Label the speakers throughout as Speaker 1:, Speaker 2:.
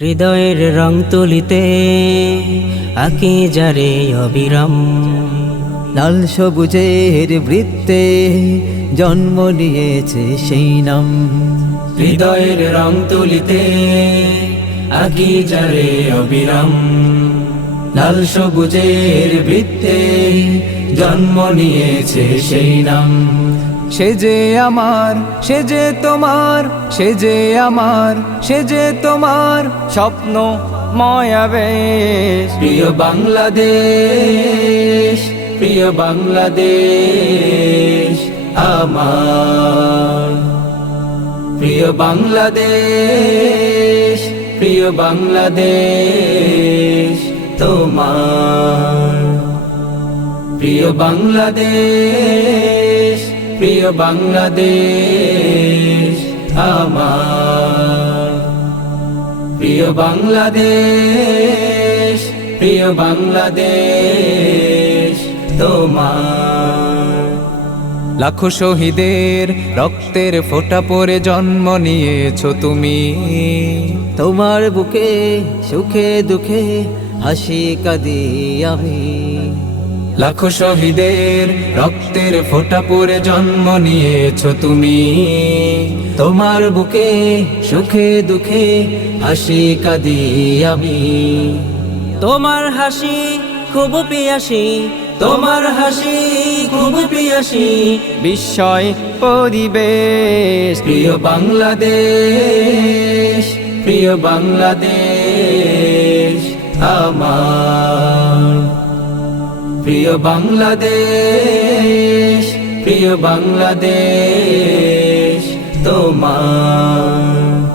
Speaker 1: হৃদয়ের রং তুলিতে আঁকি যারে অবিরাম।
Speaker 2: লাল সবুজের বৃত্তে জন্ম নিয়েছে সেই নাম।
Speaker 1: হৃদয়ের রং তুলিতে আঁকি যারে অবিরাম। লাল সবুজের বৃত্তে জন্ম নিয়েছে সেই নাম।
Speaker 2: সে যে আমার, সে যে তোমার, সে যে আমার, সে যে তোমার স্বপ্ন ময়াবেশ।
Speaker 1: প্রিয় বাংলাদেশ প্রিয় বাংলাদেশ, আমার। প্রিয় বাংলাদেশ প্রিয় বাংলাদেশ, তোমার। প্রিয় বাংলাদেশ প্রিয় বাংলাদেশ, আমার। প্রিয় বাংলাদেশ প্রিয় বাংলাদেশ, তোমার।
Speaker 2: লাখো শহীদের রক্তের ফোঁটা পরে জন্ম নিয়েছ তুমি। তোমার বুকে সুখে দুঃখে হাসি কাঁদি আমি
Speaker 1: লাখো শহীদের রক্তের ফোঁটা পরে জন্ম নিয়েছ তুমি। তোমার বুকে সুখে দুঃখে হাসি কাঁদি আমি। তোমার হাসি খুব পিয়াসি, তোমার হাসি খুব পিয়াসি,
Speaker 2: বিস্ময় পরিবেশ।
Speaker 1: প্রিয় বাংলাদেশ প্রিয় বাংলাদেশ, আমার। প্রিয় বাংলাদেশ প্রিয় বাংলাদেশ, তোমার।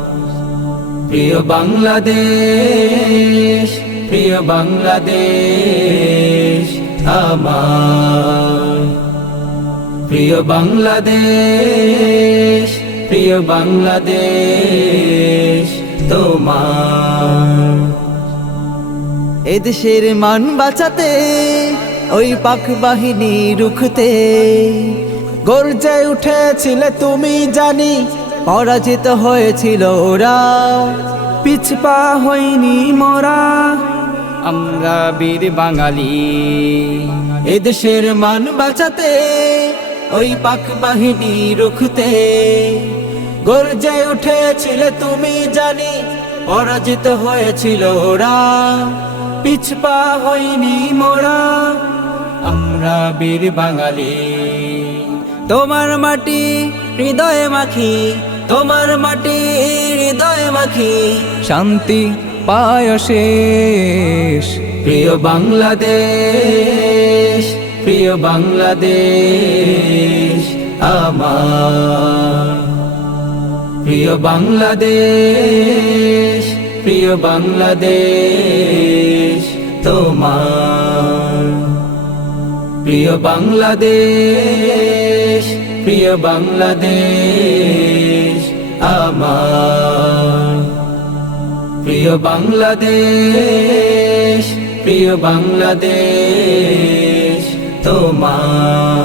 Speaker 1: প্রিয় বাংলাদেশ প্রিয় বাংলাদেশ, আমার। প্রিয় বাংলাদেশ প্রিয় বাংলাদেশ, তোমার।
Speaker 2: এদেশের মান বাঁচাতে ওই পাক বাহিনী রুখতে। গর্জে উঠেছিলে তুমি জানি, পরাজিত হয়েছিল ওরা। পিছপা হয়নি মোরা, আমরা বীর বাঙালি।
Speaker 1: এদেশের মান বাঁচাতে, ওই পাক বাহিনী রুখতে। গর্জে উঠেছিলে তুমি জানি, পরাজিত হয়েছিল ওরা। পিছপা হয়নি মোরা আমরা বীর বাঙালি। তোমার মাটি হৃদয়ে মাখি, তোমার মাটি হৃদয়ে মাখি,
Speaker 2: শান্তি পায় শেষ
Speaker 1: প্রিয় বাংলাদেশ প্রিয় বাংলাদেশ, আমার। প্রিয় বাংলাদেশ প্রিয় বাংলাদেশ, তোমার। প্রিয় বাংলাদেশ প্রিয় বাংলাদেশ আমার। প্রিয় বাংলাদেশ প্রিয় বাংলাদেশ তোমার।